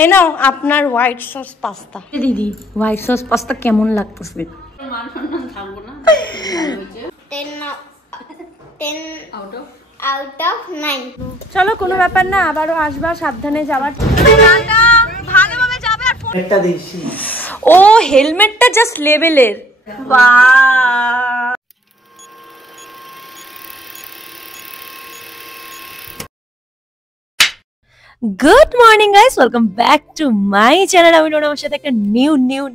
এই নাও আপনার হোয়াইট সস পাস্তা। দিদি হোয়াইট সস পাস্তা কেমন লাগতেছে? 10 out of 9। চলো কোনো ব্যাপার না, আবারও আসবা, সাবধানে যাবার। ভালোভাবে যাবে। আর ফোনটা দিছি। ও হেলমেটটা জাস্ট লেভেলের। বাহ good morning guys, welcome back to my channel. আমি আমার সাথে একটা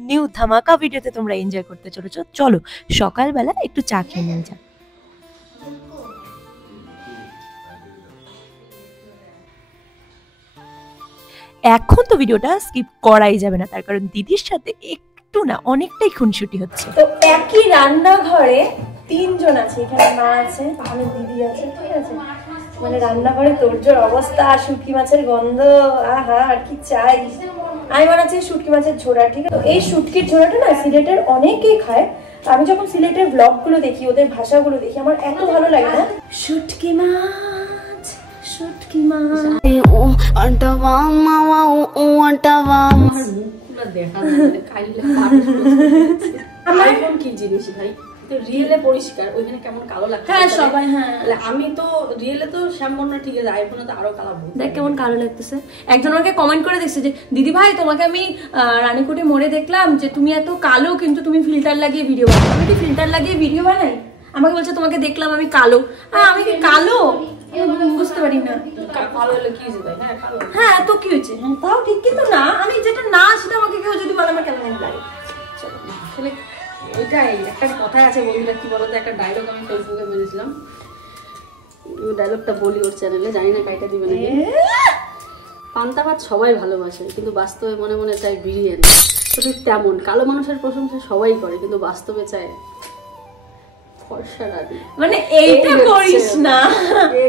নিউ ধামাকা ভিডিওতে তোমরা এনজয় করতে চলেছো। চলো সকালবেলা একটু চা খেয়ে নিয়ে যা। এখন তো ভিডিওটা স্কিপ করাই যাবে না, তার কারণ দিদির সাথে একটু না অনেকটাই খুনসুটি হচ্ছে। তো একই রান্নাঘরে তিনজন আছে, এখানে মা আছে, এখানে দিদি আছে, ঠিক আছে? মানে রান্নাঘরে তোরজোর অবস্থা, শুটকি মাছের গন্ধ, আহা আর কি চাই। আমি বানাচ্ছি শুটকি মাছের ঝোড়া, ঠিক আছে? এই শুটকির ঝোড়াটা না সিলেটের অনেকেই খায়। আমি যখন সিলেটের ব্লগগুলো দেখি, ওদের ভাষাগুলো দেখি, আমার এত ভালো লাগে না। শুটকি মাছ, শুটকি মাছ, আইফোন কি জিনিস ভাই? রিয়েলে পরিষ্কার, ওইখানে কেমন কালো লাগছে। হ্যাঁ সবাই, হ্যাঁ আমি তো রিয়েলে তো শ্যামবর্ণ, ঠিক আছে, আইফোনে তো আরো কালো। দেখ কেমন কালো লাগতেছে। একজন আমাকে কমেন্ট করে দেখছে যে দিদি ভাই তোমাকে আমি রানীকুটি মোড়ে দেখলাম যে তুমি এত কালো, কিন্তু তুমি ফিল্টার লাগিয়ে ভিডিও বানাও। আমি কি ফিল্টার লাগিয়ে ভিডিও বানাই? আমাকে বলছে তোমাকে দেখলাম আমি কালো। আমি কি কালো? বুঝতে পারি না। কালো হলে কি হয়েছে ভাই? হ্যাঁ কালো, হ্যাঁ তো কি হয়েছে? তাও ঠিক, কিন্তু না আমি যেটা না সেটা আমাকে কেউ যদি বলে আমার কেমন লাগে। আসলে ওইটাই একটা কথাই আছে বন্ধুরা, কি বলতো, একটা ডায়লগ আমি ফেসবুকে মেরেছিলাম, ডায়লগটা বলি ওর চ্যানেলে, জানি না কাইটা দিবে নাকি। পান্তা ভাত সবাই ভালোবাসে, কিন্তু বাস্তবে মনে মনে চাই বিরিয়ানি। তো ঠিক তেমন কালো মানুষের প্রশংসা সবাই করে, কিন্তু বাস্তবে চায় ফর্সা রানী। মানে এইটা করিস না,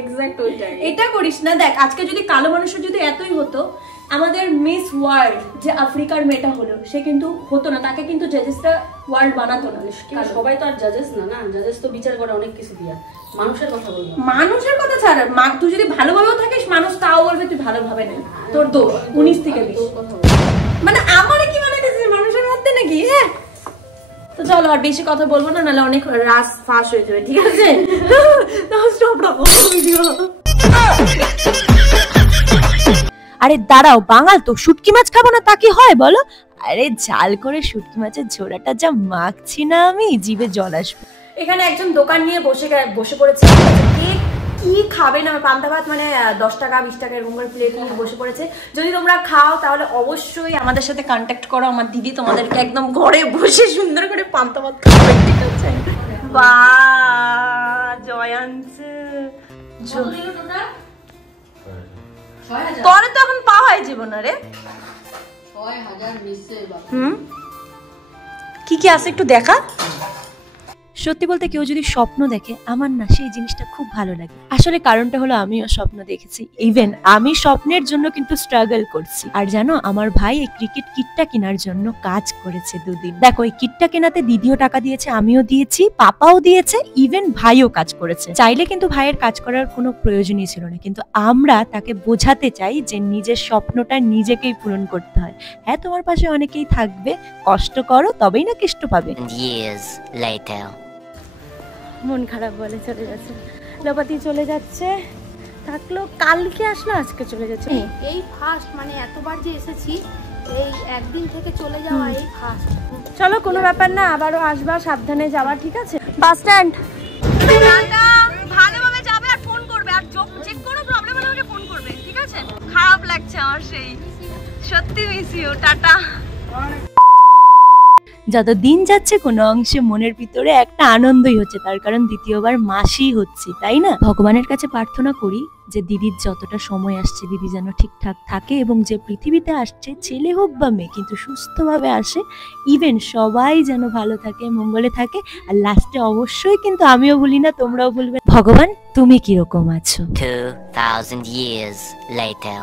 এক্স্যাক্ট ওইটাই, এটা করিস না। দেখ আজকে যদি কালো মানুষের যদি এতই হতো, আমাদের মিস ওয়ার্ল্ড যে আফ্রিকার মেয়েটা হলো, সে কিন্তু হতো না, তাকে কিন্তু জাজেসরা ওয়ার্ল্ড বানাতো না। সবাই তো আর জাজেস না, না জাজেস তো বিচার করে অনেক কিছু দিয়া। মানুষের কথা বলবো, মানুষের কথা ছাড়, তুই যদি ভালোভাবেও থাকিস মানুষ তাও বলবে তুই ভালোভাবে নেই, তোর দোষ 19 থেকে 20। মানে আমারে কি মনে করছিস মানুষের মধ্যে নাকি? হ্যাঁ তো চলো আর বেশি কথা বলবো না, নাহলে অনেক রাস ফাঁস হয়ে যাবে, ঠিক আছে? আরে দাঁড়াও, বাঙাল তো শুটকি মাছ খাবো না তা কি হয় বলো? আরে ঝাল করে শুটকি মাছের ঝোড়াটা যা মাখছি না আমি, জিভে জল আসবে। এখানে একজন দোকান নিয়ে বসে পড়েছে। কি খাবে না? পান্তা ভাত মানে 10 টাকা 20 টাকা এরকম করে প্লেট নিয়ে বসে পড়েছে। যদি তোমরা খাও তাহলে অবশ্যই আমাদের সাথে কন্ট্যাক্ট করো, আমার দিদি তোমাদেরকে একদম ঘরে বসে সুন্দর করে পান্তা ভাত খাবে, ঠিক আছে? বাহ জয়াংশ, তোরে তো এখন পাওয়া যাবে না রে। 6000 নিশ্চয়। কি কি আছে একটু দেখা। সত্যি বলতে কেউ যদি স্বপ্ন দেখে, আমার না সেই জিনিসটা খুব ভালো লাগে। আসলে কারণটা হলো আমিও স্বপ্ন দেখেছি, ইভেন আমি স্বপ্নের জন্য কিন্তু স্ট্রাগল করছি। আর জানো আমার ভাই এই ক্রিকেট কিটটা কেনার জন্য কাজ করেছে 2 দিন। দেখো এই কিটটা কেনাতে দিদিও টাকা দিয়েছে, আমিও দিয়েছি, পাপাও দিয়েছে, ইভেন ভাইও কাজ করেছে। চাইলে কিন্তু ভাইয়ের কাজ করার কোনো প্রয়োজনই ছিল না, কিন্তু আমরা তাকে বোঝাতে চাই যে নিজের স্বপ্নটা নিজেকেই পূরণ করতে হয়। হ্যাঁ তোমার পাশে অনেকেই থাকবে, কষ্ট করো তবেই না কেষ্ট পাবে। মন খারাপ বলে চলে যাচ্ছে, লোপাতি চলে যাচ্ছে, থাকলো কালকে আসলো আজকে চলে যাচ্ছে। এই ফার্স্ট, মানে এতবার যে এসেছি, এই একদিন থেকে চলে যাওয়া এই ফার্স্ট। চলো কোনো ব্যাপার না, আবারও আসবা, সাবধানে যাওয়া, ঠিক আছে? বাস স্ট্যান্ড ভালোভাবে যাবে আর ফোন করবে, আর যে কোনো প্রবলেম হলে আমাকে ফোন করবে, ঠিক আছে? খারাপ লাগছে আমার, সেই সত্যি মিস ইউ, টাটা। যত দিন যাচ্ছে কোনো অংশে মনের ভিতরে একটা আনন্দই হচ্ছে, তার কারণ দ্বিতীয়বার মাসি হচ্ছে, তাই না? ভগবানের কাছে প্রার্থনা করি যে দিদির যতটা সময় আসছে দিদি যেন ঠিকঠাক থাকে, এবং যে পৃথিবীতে আসছে ছেলে হোক বা মেয়ে কিন্তু সুস্থভাবে আসে, ইভেন সবাই যেন ভালো থাকে, মঙ্গলে থাকে। আর লাস্টে অবশ্যই কিন্তু আমিও বলি না, তোমরাও বলবে ভগবান তুমি কিরকম আছো। 2000 years later.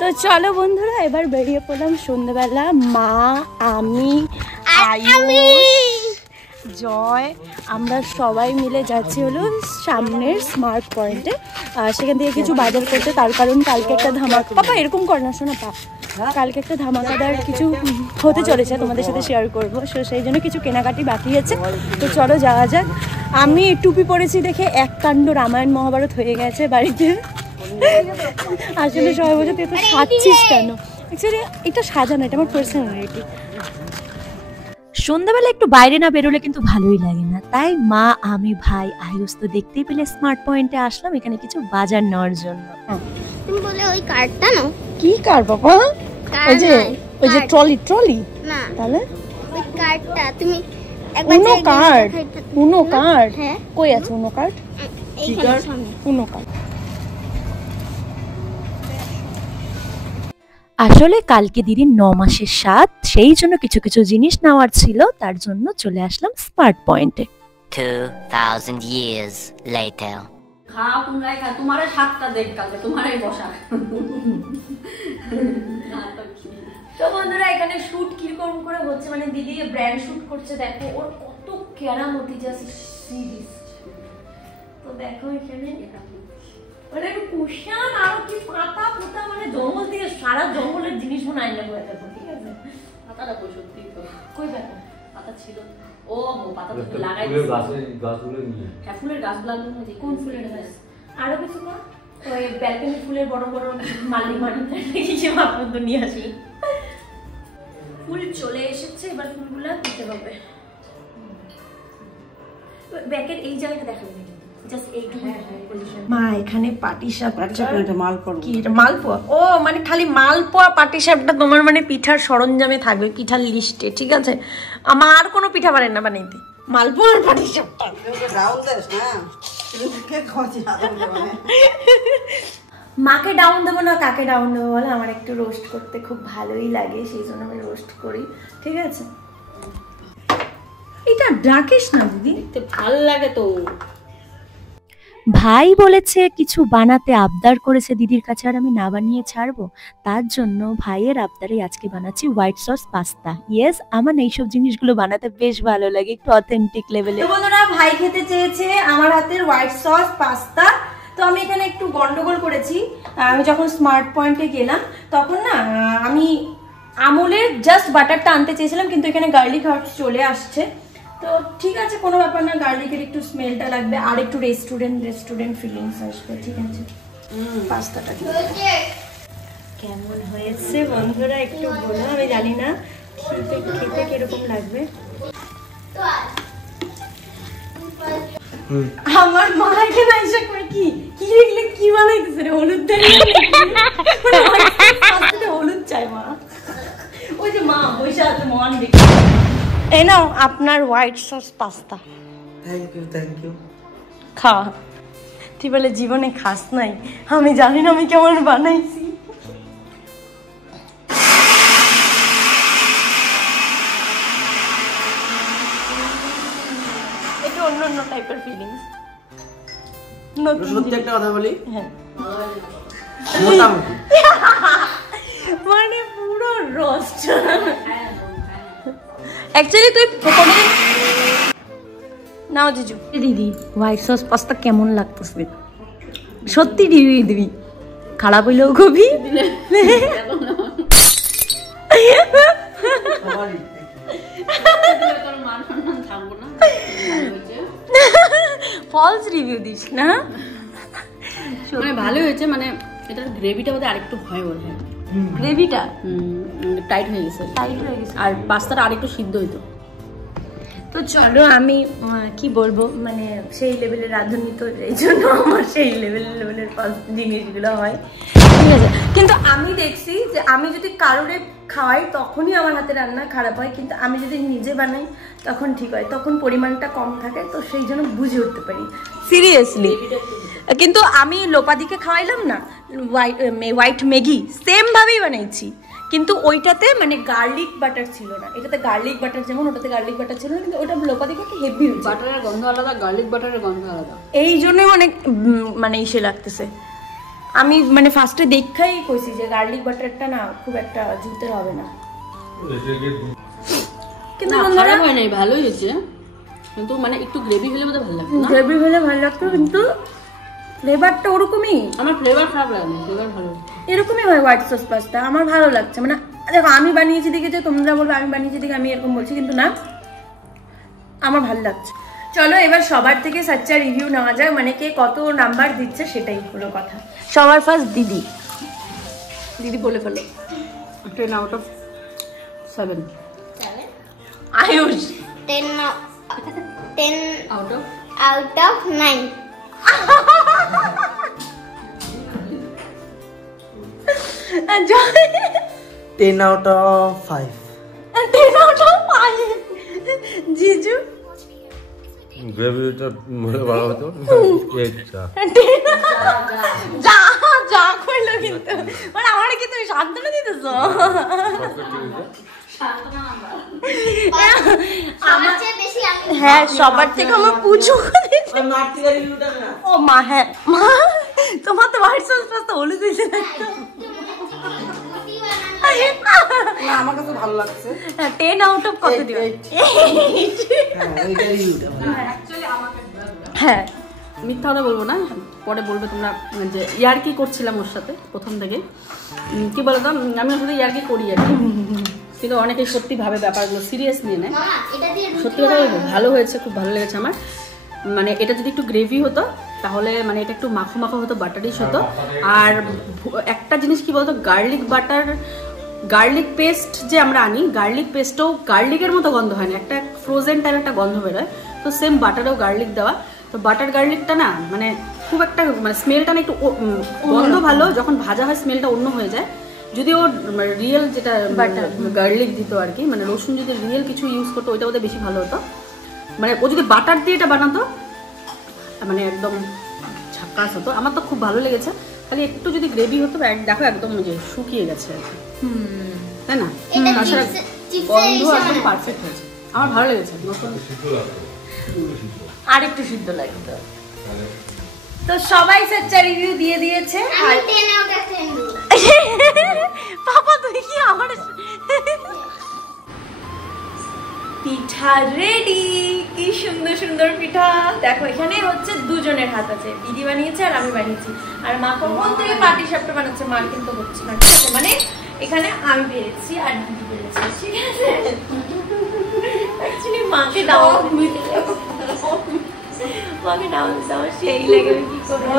তো চলো বন্ধুরা এবার বেরিয়ে পড়লাম সন্ধ্যাবেলা, মা, আমি, আয়ুষ, জয়, আমরা সবাই মিলে যাচ্ছি হলো সামনের স্মার্ট পয়েন্টে। সেখান থেকে কিছু বাজার করতে, তার কারণ কালকে একটা ধামাকা, পাপা এরকম কর না, শোনো পা, কালকে একটা ধামাকাদার কিছু হতে চলেছে, তোমাদের সাথে শেয়ার করবো। সেই জন্য কিছু কেনাকাটি বাকি আছে, তো চলো যাওয়া যাক। আমি টুপি পরেছি দেখে এক কাণ্ড রামায়ণ মহাভারত হয়ে গেছে বাড়িতে। আসলে সবাই বলছে তুই তো সাজছিস কেন, অ্যাকচুয়ালি এটা সাজানো, এটা আমার পার্সোনালিটি। সন্ধ্যাবেলা একটু বাইরে না বেরোলে কিন্তু ভালোই লাগে না, তাই মা, আমি, ভাই, আয়ুষ তো দেখতেই পেলে স্মার্ট পয়েন্টে আসলাম এখানে কিছু বাজার নেওয়ার জন্য। তুমি বলে ওই কার্ডটা নাও। কি কার বাবা? ওই যে ট্রলি না, তাহলে ওই কার্ডটা তুমি উনো কার্ড হ্যাঁ, কই আছে উনো কার্ড? এইখানে সামনে। উনো কার্ড আসলে কালকে দিদির 9 মাসের স্বাদ, সেই জন্য কিছু কিছু জিনিস নেওয়ার ছিল, তার জন্য চলে আসলাম স্মার্ট পয়েন্টে। 2000 years later. খাও তোমরাই খা, তোমার সাতটা দেখ কালকে তোমারই বসা। তো বন্ধুরা এখানে শুট কিরকম করে হচ্ছে, মানে দিদি ব্র্যান্ড শুট করছে, দেখো ওর কত কেরামতি, জাস্ট সিরিজ। তো দেখো এখানে মানে কুশান আর কি পাতা পোতা, মানে জঙ্গল থেকে সারা জঙ্গলের জিনিস মনে আইনা করে দেখো, ঠিক আছে? পাতাটা কই সত্যি তো কই পাতা? পাতা ছিল, ও পাতা তো লাগাই দিয়েছে গাছগুলো নিয়ে। হ্যাঁ ফুলের গাছগুলো লাগানো হয়েছে। কোন ফুলের গাছ? আরো কিছু না, ওই ব্যালকনি ফুলের বড় বড় মালি কি মাত্র নিয়ে আসি। ফুল চলে এসেছে, এবার ফুলগুলা দিতে হবে। ব্যাকের এই জায়গাটা দেখাবে, জাস্ট এইটুকু পজিশন। মা এখানে পাটিসাপটা, কি এটা মালপোয়া? ও মানে খালি মালপোয়া পাটিসাপটা তোমার মানে পিঠার সরঞ্জামে থাকবে, পিঠার লিস্টে, ঠিক আছে? আমার আর কোনো পিঠা পারেন না বানাইতে, মালপোয়া আর পাটিসাপটা। মাকে ডাউন দেবো না কাকে ডাউন দেবো বলে, আমার একটু রোস্ট করতে খুব ভালোই লাগে, সেই জন্য আমি রোস্ট করি, ঠিক আছে? এটা ডাকিস না দিদি, ভালো লাগে তো। ভাই বলেছে কিছু বানাতে, আবদার করেছে দিদির কাছে, আর আমি না বানিয়ে ছাড়বো, তার জন্য ভাইয়ের আবদারে আজকে বানাচ্ছি হোয়াইট সস পাস্তা। ইয়েস, আমার এইসব জিনিসগুলো বানাতে বেশ ভালো লাগে, একটু অথেন্টিক লেভেলে। তো বন্ধুরা, ভাই খেতে চেয়েছে আমার হাতের হোয়াইট সস পাস্তা, তো আমি এখানে একটু গন্ডগোল করেছি। আমি যখন স্মার্ট পয়েন্টে গেলাম তখন না আমি আমুলের জাস্ট বাটারটা আনতে চেয়েছিলাম, কিন্তু এখানে গার্লিক হার্বস চলে আসছে, তো ঠিক আছে কোনো ব্যাপার না, গার্লিকের একটু স্মেলটা লাগবে আর একটু রেস্টুরেন্ট ফিলিংস আসবে, ঠিক আছে? পাস্তাটা কেমন হয়েছে বন্ধুরা একটু বলো, আমি জানি না খেতে কিরকম লাগবে। আমার মা এখানে আইসা করে কি দেখলে কি বানাইতেছে রে, হলুদ দেয় হলুদ চাই মা, ওই যে মা বসে আছে মন দেখে। এই নাও আপনার white sauce pasta. Thank you. খা, তুই বলে জীবনে খাস নাই, আমি জানি না আমি কেমন বানাইছি। একটু অন্য টাইপের ফিলিংস। সত্যি একটা কথা বলি, হ্যাঁ মোটামুটি মানে পুরো রোস্ট। অ্যাকচুয়ালি তুই কোনদিন নাও জিজু। দিদি হোয়াইট সস পাস্তা কেমন লাগতেছে? সত্যি রিভিউ দিবি, খারাপ হইলেও কবি। ফলস রিভিউ দিস না। মানে ভালো হয়েছে, মানে এটার গ্রেভিটা বোধহয় আরেকটু হয় বলে, গ্রেভিটা টাইট হয়ে গেছে, আর পাস্তাটা আরেকটু সিদ্ধ হইতো। তো চলো আমি কি বলবো, মানে সেই লেভেলের রাঁধুনি তো, এই জন্য আমার সেই লেভেলের জিনিসগুলো হয়, ঠিক আছে? কিন্তু আমি দেখছি যে আমি যদি কারোরে খাওয়াই তখনই আমার হাতে রান্না খারাপ হয়, কিন্তু আমি যদি নিজে বানাই তখন ঠিক হয়, তখন পরিমাণটা কম থাকে, তো সেই জন্য বুঝে উঠতে পারি সিরিয়াসলি। কিন্তু আমি লোপাদিকে খাওয়াইলাম না হোয়াইট ম্যাগি, সেম ভাবেই বানাইছি, কিন্তু ওইটাতে মানে গার্লিক বাটার ছিল না, এটাতে গার্লিক বাটার, যেমন ওটাতে গার্লিক বাটার ছিল না, কিন্তু ওটা লোপাদিকে হেভি হয়েছে, বাটারের গন্ধ আলাদা, গার্লিক বাটারের গন্ধ আলাদা, এই জন্যই অনেক মানে ইসে লাগতেছে। আমি মানে ফার্স্টে দেখাই কইছি যে গার্লিক বাটারটা না খুব একটা জুতের হবে না, কিন্তু খারাপ হয় নাই, ভালোই হয়েছে। কিন্তু মানে একটু গ্রেভি হলে মতো ভালো লাগতো না? গ্রেভি হলে ভালো লাগতো, কিন্তু ফ্লেভারটা ওরকমই, আমার ফ্লেভার খারাপ লাগে না, ফ্লেভার ভালো লাগে। এরকমই হয় হোয়াইট সস পাস্তা। আমার ভালো লাগছে, মানে দেখো আমি বানিয়েছি দেখে যে তোমরা বলবে আমি বানিয়েছি দেখে আমি এরকম বলছি, কিন্তু না, আমার ভালো লাগছে। চলো এবার সবার থেকে সাচ্চা রিভিউ নেওয়া যায়, মানে কে কত নাম্বার দিচ্ছে সেটাই হলো কথা। সবার ফার্স্ট দিদি। দিদি বলে ফেলো। 10 out of 7 Ayush. 10 out of out of 9. Joy. 10 out of 5. 10 out of 5। জিজু। গ্রেভিটা মনে ভালো হতো এইটা যা যা কইলো, কিন্তু মানে আমারে কি তুমি সান্ত্বনা দিতেছো? আমার চেয়ে বেশি আমি হ্যাঁ, সবার থেকে আমার পুজো করে। মার্টিলা রিভিউটা না। ও মা, হ্যাঁ মা, তোমার তো হোয়াইট সস পাস্তা হলুদ দিয়েছে না? আমার কাছে ভালো লাগছে। 10 আউট অফ কত দিও? এইটা রিভিউটা। হ্যাঁ, মিথ্যা কথা বলবো না, পরে বলবে তোমরা যে ইয়ার্কি করছিলাম ওর সাথে প্রথম থেকে। কি বলতো, আমি ওর সাথে ইয়ার্কি করি আর কি, কিন্তু অনেকে সত্যি ভাবে ব্যাপারগুলো সিরিয়াস নিয়ে নেয়। মামা এটা দিয়ে সত্যি কথা বলবো, ভালো হয়েছে, খুব ভালো লেগেছে আমার। মানে এটা যদি একটু গ্রেভি হতো তাহলে মানে এটা একটু মাখো মাখো হতো, বাটারিশ হতো। আর একটা জিনিস কি বলতো, গার্লিক বাটার, গার্লিক পেস্ট যে আমরা আনি, গার্লিক পেস্টও গার্লিকের মতো গন্ধ হয় না, একটা ফ্রোজেন টাইপ একটা গন্ধ বেরোয়। তো সেম বাটারেও গার্লিক দেওয়া, তো বাটার গার্লিকটা না মানে খুব একটা মানে স্মেলটা না একটু গন্ধ ভালো, যখন ভাজা হয় স্মেলটা অন্য হয়ে যায়। যদি ও রিয়েল যেটা গার্লিক দিত আর কি, মানে রসুন যদি রিয়েল কিছু ইউজ করতো ওইটা ওদের বেশি ভালো হতো। মানে ও যদি বাটার দিয়ে এটা বানাতো মানে একদম ঝাক্কাস হতো। আমার তো খুব ভালো লেগেছে, খালি একটু যদি গ্রেভি হতো। দেখো একদম যে শুকিয়ে গেছে আর কি, তাই না? এটা তাছাড়া চিপসের গন্ধ ইসে একদম মনে হয়। পারফেক্ট হয়েছে, আমার ভালো লেগেছে। আর একটু সিদ্ধ লাগতো। তো সবাই সাচ্চা রিভিউ দিয়ে দিয়েছে। আমি 10 out of 10 দিই। পাপা তুই কি আমার পিঠা রেডি, কি সুন্দর সুন্দর পিঠা। দেখো এখানে হচ্ছে দুজনের হাত আছে, দিদি বানিয়েছে আর আমি বানিয়েছি। আর মা কখন থেকে পাটি সাপটা বানাচ্ছে, মা কিন্তু হচ্ছে না, ঠিক আছে? মানে এখানে আমি পেরেছি আর দিদি পেরেছি, ঠিক আছে? অ্যাকচুয়ালি মাকে দাও, মাকে দাও দাও সেই লাগে, কি করবো?